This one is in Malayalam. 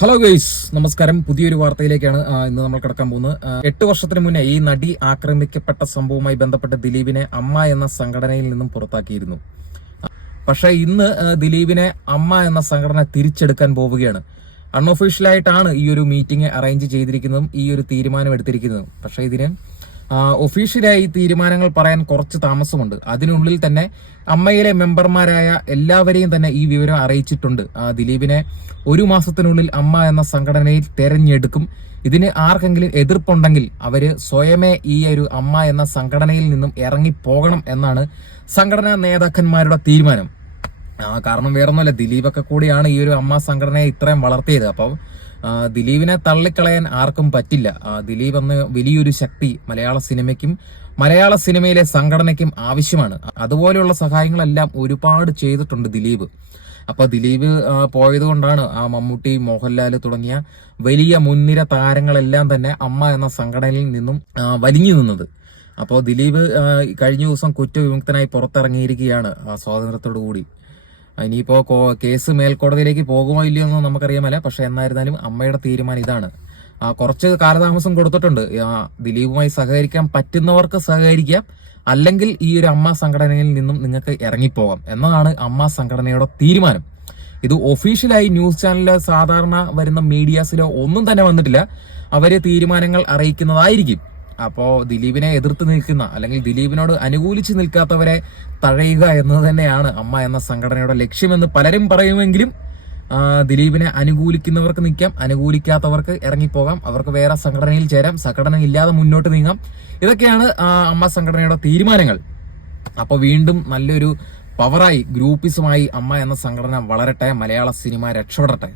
ഹലോ ഗൈസ് നമസ്കാരം. പുതിയൊരു വാർത്തയിലേക്കാണ് ഇന്ന് നമ്മൾ കിടക്കാൻ പോകുന്നത്. എട്ട് വർഷത്തിന് മുന്നേ ഈ നടി ആക്രമിക്കപ്പെട്ട സംഭവവുമായി ബന്ധപ്പെട്ട് ദിലീപിനെ അമ്മ എന്ന സംഘടനയിൽ നിന്നും പുറത്താക്കിയിരുന്നു. പക്ഷേ ഇന്ന് ദിലീപിനെ അമ്മ എന്ന സംഘടന തിരിച്ചെടുക്കാൻ പോവുകയാണ്. അൺഒഫീഷ്യലായിട്ടാണ് ഈ ഒരു മീറ്റിംഗ് അറേഞ്ച് ചെയ്തിരിക്കുന്നതും ഈ ഒരു തീരുമാനം എടുത്തിരിക്കുന്നതും. പക്ഷേ ഇതിന് ഒഫീഷ്യലായി തീരുമാനങ്ങൾ പറയാൻ കുറച്ച് താമസമുണ്ട്. അതിനുള്ളിൽ തന്നെ അമ്മയിലെ മെമ്പർമാരായ എല്ലാവരെയും തന്നെ ഈ വിവരം അറിയിച്ചിട്ടുണ്ട്. ദിലീപിനെ ഒരു മാസത്തിനുള്ളിൽ അമ്മ എന്ന സംഘടനയിൽ തെരഞ്ഞെടുക്കും. ഇതിന് ആർക്കെങ്കിലും എതിർപ്പുണ്ടെങ്കിൽ അവർ സ്വയമേ ഈ ഒരു അമ്മ എന്ന സംഘടനയിൽ നിന്നും ഇറങ്ങി പോകണം എന്നാണ് സംഘടനാ നേതാക്കന്മാരുടെ തീരുമാനം. കാരണം വേറൊന്നുമല്ല ദിലീപൊക്കെ കൂടിയാണ് ഈ ഒരു അമ്മ സംഘടനയെ ഇത്രയും വളർത്തിയത്. അപ്പം ദിലീപിനെ തള്ളിക്കളയാൻ ആർക്കും പറ്റില്ല. ദിലീപ് എന്ന വലിയൊരു ശക്തി മലയാള സിനിമയ്ക്കും മലയാള സിനിമയിലെ സംഘടനയ്ക്കും ആവശ്യമാണ്. അതുപോലെയുള്ള സഹായങ്ങളെല്ലാം ഒരുപാട് ചെയ്തിട്ടുണ്ട് ദിലീപ്. അപ്പൊ ദിലീപ് പോയത് പോയതുകൊണ്ടാണ് ആ മമ്മൂട്ടി മോഹൻലാൽ തുടങ്ങിയ വലിയ മുൻനിര താരങ്ങളെല്ലാം തന്നെ അമ്മ എന്ന സംഘടനയിൽ നിന്നും വലിഞ്ഞു നിന്നത്. അപ്പോൾ ദിലീപ് കഴിഞ്ഞ ദിവസം കുറ്റവിമുക്തനായി പുറത്തിറങ്ങിയിരിക്കുകയാണ് സ്വാതന്ത്ര്യത്തോടു കൂടി ഇനിയിപ്പോ കോ- കേസ് മേൽക്കോടതിയിലേക്ക് പോകുമോ ഇല്ലയോ എന്ന് നമുക്കറിയാമല്ല പക്ഷെ എന്നായിരുന്നാലും അമ്മയുടെ തീരുമാനം ഇതാണ്. ആ, കുറച്ച് കാലതാമസം കൊടുത്തിട്ടുണ്ട്. ദിലീപുമായി സഹകരിക്കാൻ പറ്റുന്നവർക്ക് സഹകരിക്കാം. അല്ലെങ്കിൽ ഈ ഒരു അമ്മ സംഘടനയിൽ നിന്നും നിങ്ങൾക്ക് ഇറങ്ങിപ്പോകാം. എന്നതാണ് അമ്മ സംഘടനയുടെ തീരുമാനം. ഇത് ഒഫീഷ്യലായി ന്യൂസ് ചാനലിൽ സാധാരണ വരുന്ന മീഡിയാസിലോ ഒന്നും തന്നെ വന്നിട്ടില്ല. അവർ തീരുമാനങ്ങൾ അറിയിക്കുന്നതായിരിക്കും. അപ്പോ ദിലീപിനെ എതിർത്ത് നിൽക്കുന്ന അല്ലെങ്കിൽ ദിലീപിനോട് അനുകൂലിച്ച് നിൽക്കാത്തവരെ തഴയുക എന്നത് തന്നെയാണ് അമ്മ എന്ന സംഘടനയുടെ ലക്ഷ്യമെന്ന് പലരും പറയുമെങ്കിലും ദിലീപിനെ അനുകൂലിക്കുന്നവർക്ക് നിൽക്കാം അനുകൂലിക്കാത്തവർക്ക് ഇറങ്ങിപ്പോകാം അവർക്ക് വേറെ സംഘടനയിൽ ചേരാം സംഘടന ഇല്ലാതെ മുന്നോട്ട് നീങ്ങാം. ഇതൊക്കെയാണ് അമ്മ സംഘടനയുടെ തീരുമാനങ്ങൾ. അപ്പൊ വീണ്ടും നല്ലൊരു പവറായി ഗ്രൂപ്പിസുമായി അമ്മ എന്ന സംഘടന വളരട്ടെ മലയാള സിനിമ രക്ഷപ്പെടട്ടെ.